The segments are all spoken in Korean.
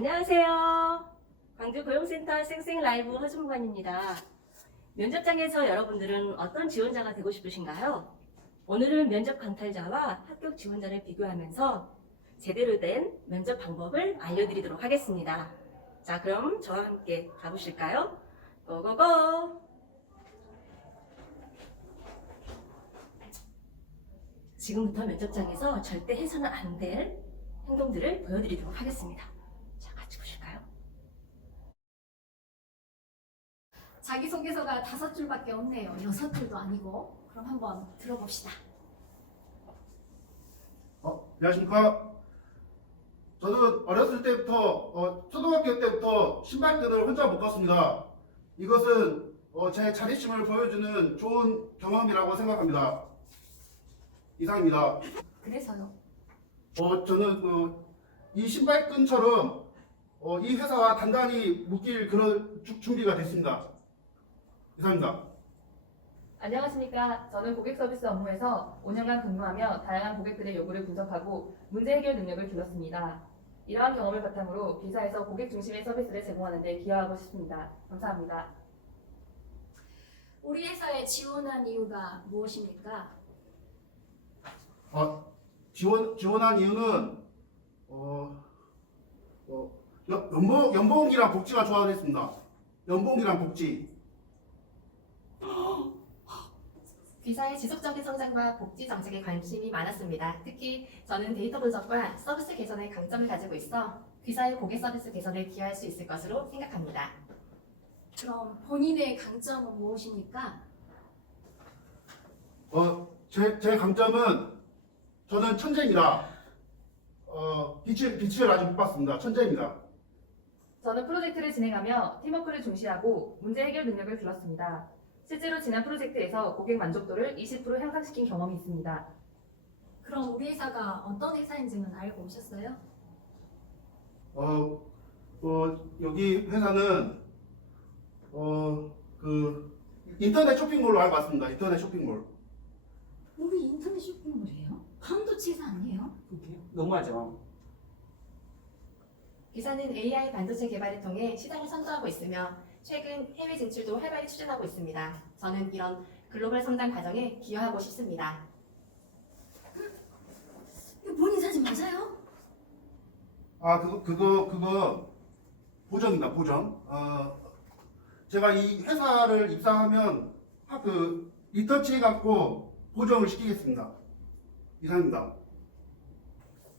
안녕하세요. 광주 고용센터 쌩쌩 라이브 허준무관입니다. 면접장에서 여러분들은 어떤 지원자가 되고 싶으신가요? 오늘은 면접 강탈자와 합격 지원자를 비교하면서 제대로 된 면접 방법을 알려드리도록 하겠습니다. 자, 그럼 저와 함께 가보실까요? 고고고! 지금부터 면접장에서 절대 해서는 안 될 행동들을 보여드리도록 하겠습니다. 자, 같이 보실까요? 자기소개서가 다섯 줄밖에 없네요. 여섯 줄도 아니고. 그럼 한번 들어봅시다. 어, 안녕하십니까. 저는 어렸을 때부터, 어, 초등학교 때부터 신발끈을 혼자 묶었습니다. 이것은 어, 제 자립심을 보여주는 좋은 경험이라고 생각합니다. 이상입니다. 그래서요. 어, 저는 어, 이 신발끈처럼 어, 이 회사와 단단히 묶일 그런 주- 준비가 됐습니다. 이상입니다. 안녕하십니까. 저는 고객 서비스 업무에서 5년간 근무하며 다양한 고객들의 요구를 분석하고 문제 해결 능력을 길렀습니다. 이러한 경험을 바탕으로 B사에서 고객 중심의 서비스를 제공하는 데 기여하고 싶습니다. 감사합니다. 우리 회사에 지원한 이유가 무엇입니까? 어, 지원, 지원한 이유는 어, 어, 연- 연봉, 연봉이랑 복지가 조합됐습니다. 연봉이랑 복지. 귀사의 지속적인 성장과 복지 정책에 관심이 많았습니다. 특히 저는 데이터 분석과 서비스 개선에 강점을 가지고 있어 귀사의 고객 서비스 개선에 기여할 수 있을 것으로 생각합니다. 그럼 본인의 강점은 무엇입니까? 어, 제, 제 강점은 저는 천재입니다. 어, 빛을, 빛을 아직 못 봤습니다. 천재입니다. 저는 프로젝트를 진행하며 팀워크를 중시하고 문제 해결 능력을 길렀습니다. 실제로 지난 프로젝트에서 고객 만족도를 20% 향상시킨 경험이 있습니다. 그럼 우리 회사가 어떤 회사인지는 알고 오셨어요? 어, 어, 여기 회사는 어, 그 인터넷 쇼핑몰로 알고 왔습니다. 인터넷 쇼핑몰. 우리 인터넷 쇼핑몰이에요? 반도체 회사 아니에요? 그게 너무하죠. 귀사는 AI 반도체 개발을 통해 시장을 선도하고 있으며 최근 해외 진출도 활발히 추진하고 있습니다. 저는 이런 글로벌 성장 과정에 기여하고 싶습니다. 이거 본인 사진 맞아요? 아, 그거, 그거, 그거 보정입니다. 보정. 어, 제가 이 회사를 입사하면 하- 그 리터치 갖고 보정을 시키겠습니다. 이상입니다.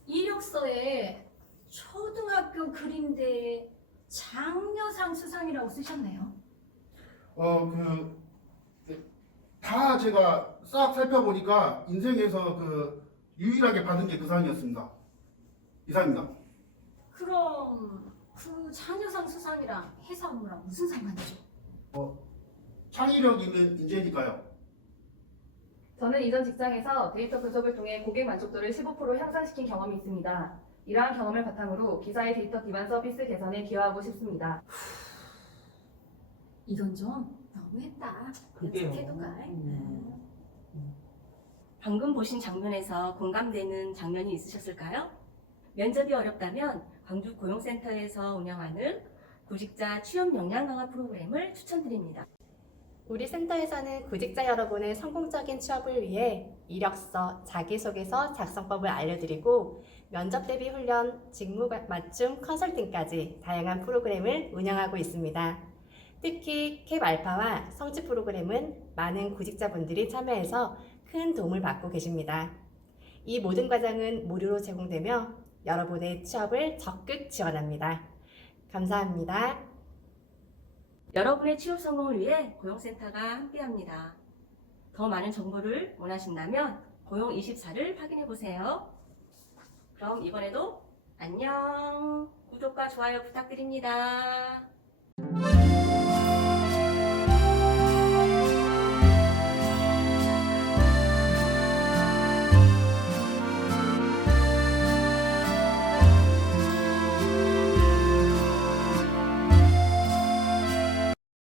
이력서에 초등학교 그림대 장려상 수상이라고 쓰셨네요. 어, 그, 다 제가 싹 살펴보니까 인생에서 그 유일하게 받은 게 그 상이었습니다. 이상입니다. 그럼 그 장려상 수상이랑 회사 업무랑 무슨 상관이죠? 창의력 있는 인재니까요. 저는 이전 직장에서 데이터 분석을 통해 고객 만족도를 15% 향상시킨 경험이 있습니다. 이러한 경험을 바탕으로 기사의 데이터 기반 서비스 개선에 기여하고 싶습니다. 이건 좀 너무했다. 그게요. 연습해도 가. 음. 방금 보신 장면에서 공감되는 장면이 있으셨을까요? 면접이 어렵다면 광주 고용센터에서 운영하는 구직자 취업 역량 강화 프로그램을 추천드립니다. 우리 센터에서는 구직자 여러분의 성공적인 취업을 위해 이력서, 자기소개서 작성법을 알려드리고 면접 대비 훈련, 직무 맞춤 컨설팅까지 다양한 프로그램을 운영하고 있습니다. 특히 캡 알파와 성취 프로그램은 많은 구직자분들이 참여해서 큰 도움을 받고 계십니다. 이 모든 과정은 무료로 제공되며 여러분의 취업을 적극 지원합니다. 감사합니다. 여러분의 취업 성공을 위해 고용센터가 함께합니다. 더 많은 정보를 원하신다면 고용24를 확인해 보세요. 그럼 이번에도 안녕! 구독과 좋아요 부탁드립니다.